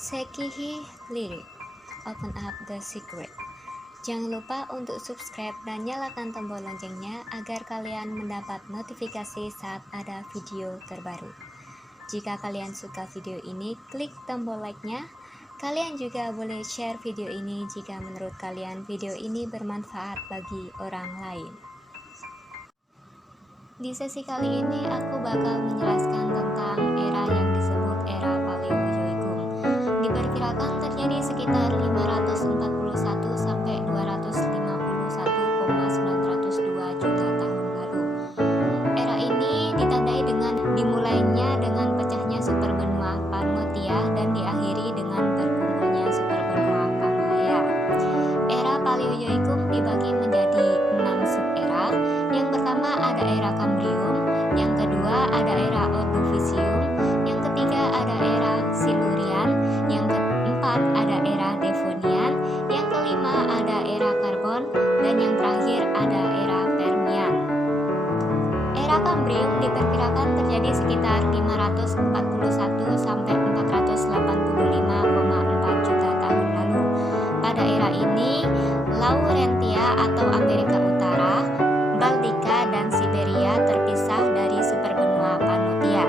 Sekihi Lirik, Open Up the Secret. Jangan lupa untuk subscribe dan nyalakan tombol loncengnya agar kalian mendapat notifikasi saat ada video terbaru. Jika kalian suka video ini, klik tombol like-nya. Kalian juga boleh share video ini jika menurut kalian video ini bermanfaat bagi orang lain. Di sesi kali ini aku bakal menjelaskan tentang era yang disebut era Paleozoikum. Diperkirakan terjadi sekitar 541 sampai 251,902 juta tahun lalu. Era ini ditandai dengan dimulainya dengan pecahnya superbenua Pannotia dan diakhiri dengan berkumpulnya superbenua Pangaea. Era Paleozoikum dibagi menjadi 6 subera. Yang pertama ada era Kambrium, yang kedua ada era Ordovisium, yang ketiga ada era Silurian, yang keempat ada era Devonian, yang kelima ada era Karbon, dan yang terakhir ada era Permian. Era Kambrium diperkirakan terjadi sekitar 541 sampai 485,4 juta tahun lalu. Pada era ini, Laurentia atau Amerika Utara, Baltika dan Siberia terpisah dari superbenua Pannotia.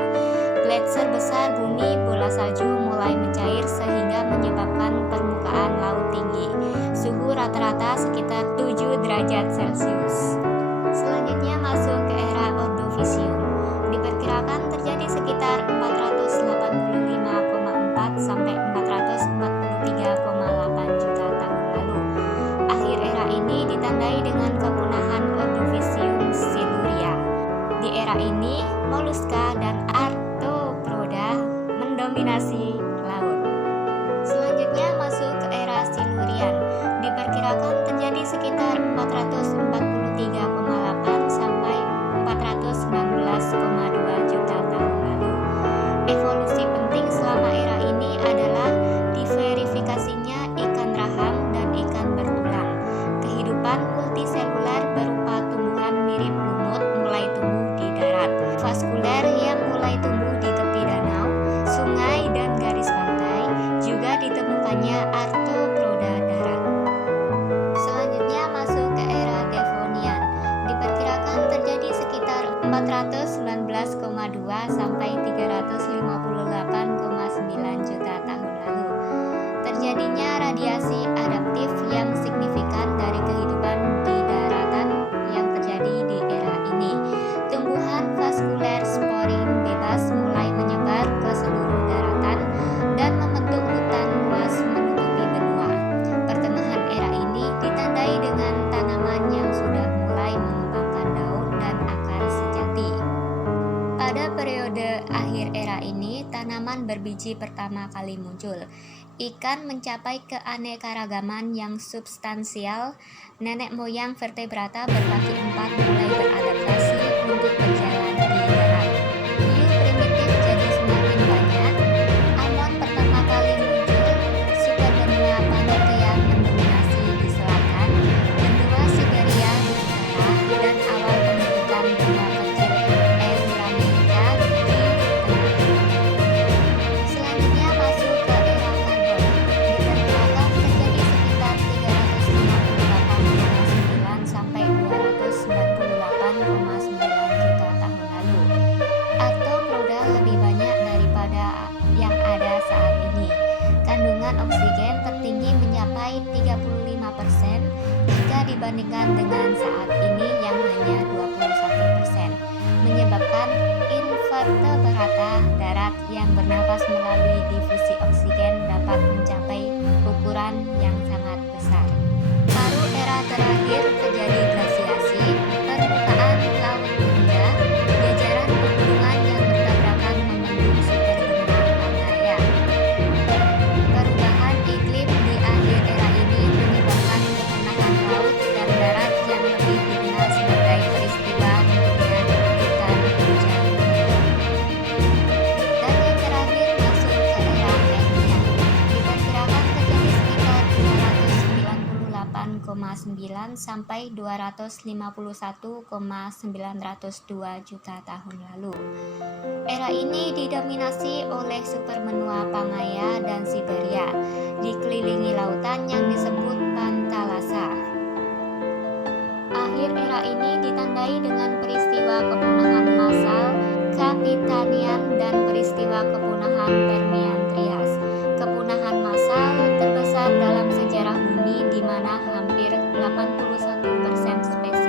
Gletser besar bumi bola salju mulai mencair sehingga menyebabkan permukaan laut tinggi. Suhu rata-rata sekitar 7 derajat Celcius. Selanjutnya masuk ke era Ordovisium. Diperkirakan terjadi sekitar 485,4 sampai 443,8 juta tahun lalu. Akhir era ini ditandai dengan kepunahan Ordovisium Siluria. Di era ini, moluska dan arthropoda mendominasi laut. Selanjutnya masuk ke era Silurian. Diperkirakan terjadi sekitar 443,8 sampai 419,2 juta tahun lalu. Evolusi penting selama era ini adalah diverifikasinya ikan rahang dan ikan bertulang. Kehidupan multiseluler berupa tumbuhan mirip lumut mulai tumbuh di darat, vaskuler yang mulai tumbuh di tepi danau, sungai dan garis pantai, juga ditemukannya arthropoda darat. Selanjutnya masuk ke era Devonian. Diperkirakan terjadi sekitar 419,2 sampai 358,9 juta tahun lalu. Terjadinya radiasi adaptif yang signifikan dari kehidupan di daratan yang terjadi di era ini. Tumbuhan vaskuler sporing bebas mulai menyebar ke seluruh daratan dan membentuk hutan luas menutupi benua. Pertengahan era ini ditandai dengan tanaman yang sudah mulai mengembangkan daun dan akar sejati. Pada periode akhir era ini, tanaman berbiji pertama kali muncul. Ikan mencapai keanekaragaman yang substansial. Nenek moyang vertebrata berkaki 4 mulai beradaptasi untuk berjalan di darat. Hiu primitif jadi semakin banyak. Amon pertama kali muncul. Superbenua Pannotia mendominasi di selatan. Benua Siberia di utara dan awal pembentukan benua kecil Euramerika di tengah. Selanjutnya masuk ke era Karbon. Diperkirakan terjadi sekitar 358,9 sampai 298,9 juta tahun lalu. Arthropoda lebih banyak daripada yang ada saat ini. Kandungan oksigen tertinggi mencapai 35% jika dibandingkan dengan saat ini yang hanya 21%, menyebabkan invertebrata darat yang bernafas melalui difusi oksigen dapat mencapai ukuran yang sangat besar. Baru era terakhir terjadi glasiasi, permukaan laut berubah, jajaran pegunungan yang bertabrakan membentuk superbenua Pangaea. Perubahan iklim di akhir era ini menyebabkan kepunahan laut dan darat yang lebih dikenal sebagai peristiwa munculnya hutan hujan menurun. Dan yang terakhir masuk ke era Permian. Diperkirakan terjadi sekitar 298,9 sampai 251,902 juta tahun lalu. Era ini didominasi oleh superbenua Pangaea dan Siberia. ditandai dengan peristiwa kepunahan massal Kapitanian dan peristiwa kepunahan Permian Trias. Kepunahan massal terbesar dalam sejarah bumi di mana hampir 81% spesies